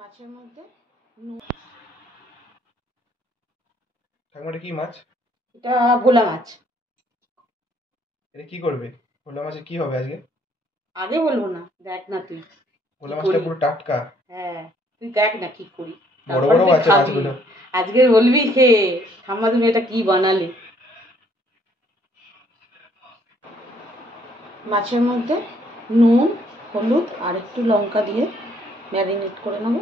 মাছের মধ্যে ঠাকুমাটা কি মাছ? এটা ভোলা মাছ। এটা কি করবে? ভোলা মাছের কি হবে আজকে? আগে বলবো না, দেখ না তুই। ভোলা মাছটা পুরো টাটকা। হ্যাঁ, তুই দেখ না কি করি। বড় বড় আছে মাছগুলো। আজকে বলবি কে ঠাম্মা তুমি এটা কি বানালে। মাছের মধ্যে নুন, হলুদ আর একটু লঙ্কা দিয়ে ম্যারিনেট করে নেবো,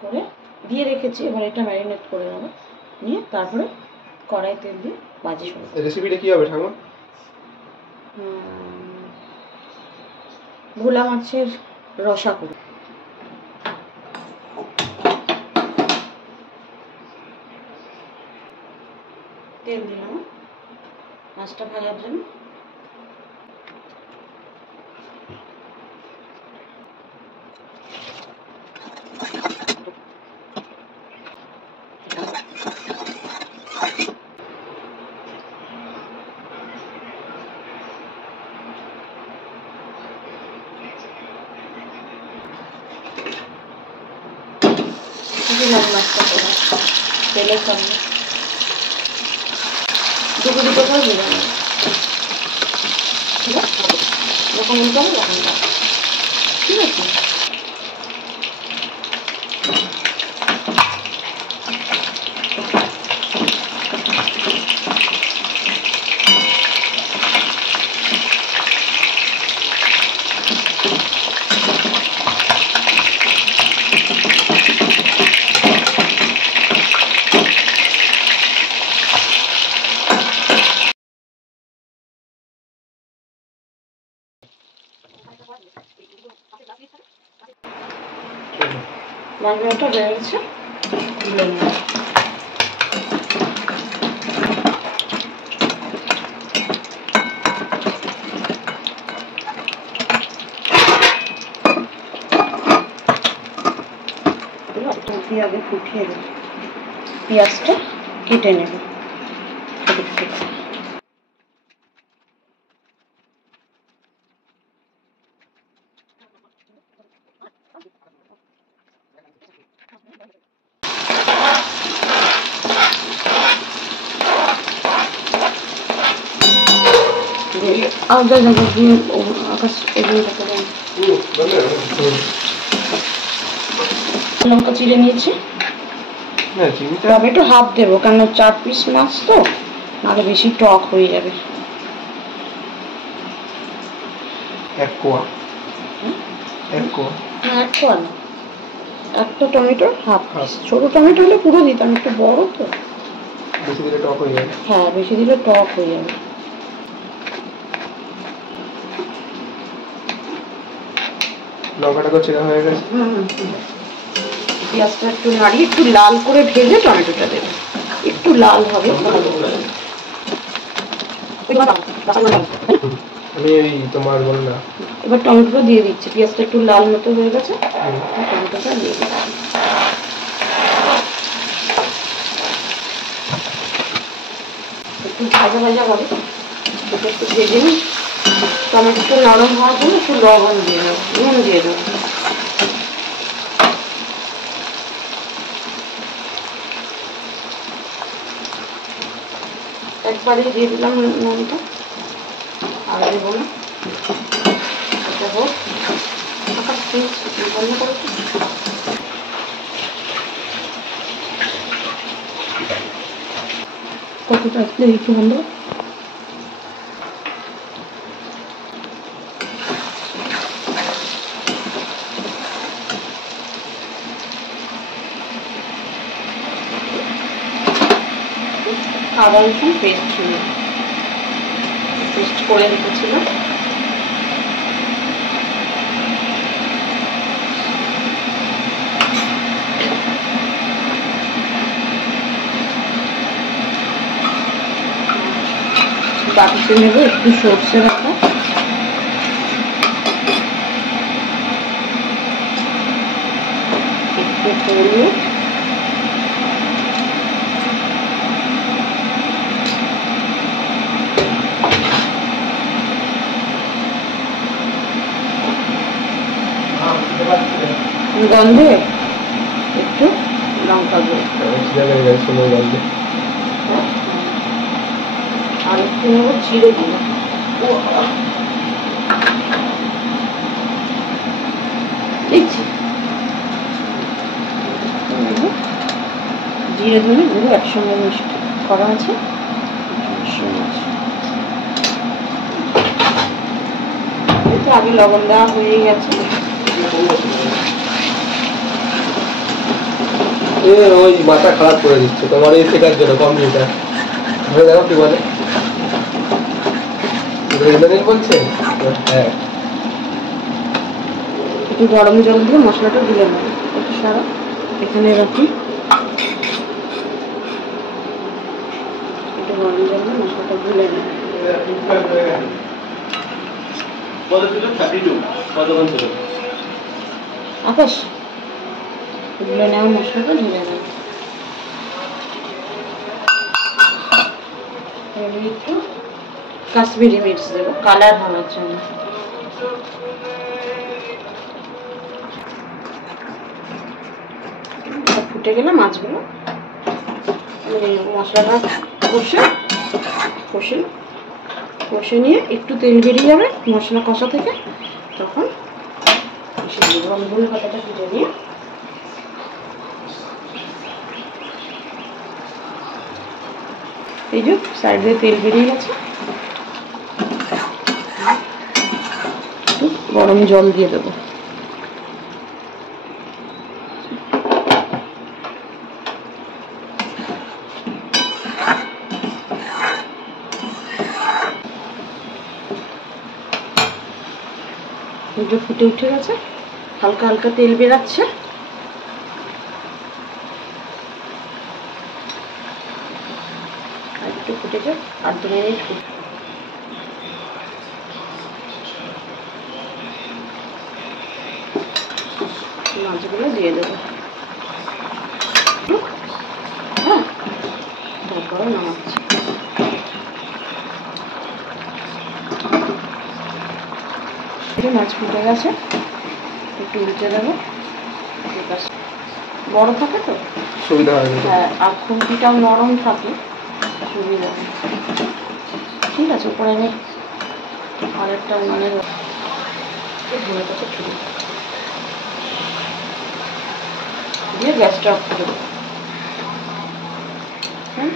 করে দিয়ে রেখেছি। এবার এটা ম্যারিনেট করে নেবো, নিয়ে তারপরে কড়াই তেল দিয়ে ভাজি শুরু। রেসিপিটা কি হবে ঠাকুমা? ভোলা মাছের রসা করব। তেল দিলাম মাছটা ভাজার জন্য। দিলাম মাছটা তেলের সঙ্গে দুটো দুটো করে দিলাম। যখন উল্টাবো তখন ঠিক আছে। মাংসটা বেড়ে গেছে, আগে ফুটিয়ে দেব। পেঁয়াজটা কেটে নেব। লঙ্কা চিড়ে নিয়েছি, টমেটো হাফ দেবো, কেন 4 পিস মাছ তো, নাহলে বেশি টক হয়ে যাবে। এক কোয়া না, একটা টমেটো হাফ পিস। ছোট টমেটো হলে পুরো দিতাম, একটু বড় তো বেশি দিলে টক হয়ে যাবে। হ্যাঁ, বেশি দিলে টক হয়ে যাবে। লঙ্কাটা তো ছেঁড়া হয়ে গেছে। পেঁয়াজটা একটু নাড়িয়ে একটু লাল করে ভেজে টমেটোটা দেবে, একটু লাল হবে ভালো। আমি এই তোমার বল না, এবার টমেটোটা দিয়ে দিচ্ছি। পেঁয়াজটা একটু লাল মতো হয়ে গেছে, টমেটোটা দিয়ে দিচ্ছি। একটু ভাজা ভাজা হবে, এটা একটু ভেজে নিই। টমেটোটা নরম হওয়ার জন্য একটু লবণ দিয়ে দেবো, নুন দিয়ে দেবো। একবারে দিয়ে দিলাম নুনটা, আর দেবো না। এটা হোক, বন্ধ করে কতটা আসলে একটু বন্ধ। আদা রসুন পেস্ট করে রেখেছিলাম। বাটিতে নেব একটু সর্ষে বাটা, একটু হলুদ, গন্ধে একটু লঙ্কা গুঁড়ো, আর একটু নেবো জিরে গুঁড়ো, দেখছি জিরে ধরে গুঁড়ো একসঙ্গে মিষ্টি করা আছে। আগে লবণ দেওয়া হয়ে গেছে। ওই মাথা খারাপ করে দিচ্ছে তোমার এই শেখার জন্য কম্পিউটার ধরে দেখো কি বলে বলছে। হ্যাঁ একটু গরম জল দিয়ে মশলাটা গুলে নেব, একটু সারা এখানে রাখি, একটু গরম জল দিয়ে মশলাটা গুলে নেব। আকাশ গুলে নেওয়া মশলাটা ঢেলে নেব। একটু কাশ্মীরি মির্চ দেবো কালার হওয়ার জন্য। ফুটে গেলে মাছগুলো মশলাটা কষে নিয়ে একটু তেল বেরিয়ে যাবে মশলা কষা থেকে, তখন আমি ধনে পাতাটা ফুটে নিয়ে এই যে সাইডে তেল বেরিয়ে গেছে, একটু গরম জল দিয়ে দেবো। ফুটে উঠে গেছে, হালকা হালকা তেল বেরাচ্ছে, আর একটু ফুটে যাক, আর 2 মিনিট মাছগুলো দিয়ে দেবো। হ্যাঁ তারপরে নামাচ্ছি। মাছ ফুটে গেছে, একটু উল্টে দেবো, বড় থাকে তো সুবিধা হয়। হ্যাঁ, আর খুন্তিটাও নরম থাকে, সুবিধা। ঠিক আছে, উপরে আমি আরেকটা মানে ধনে পাতা দিয়ে গ্যাসটা অফ করে দেবো। হ্যাঁ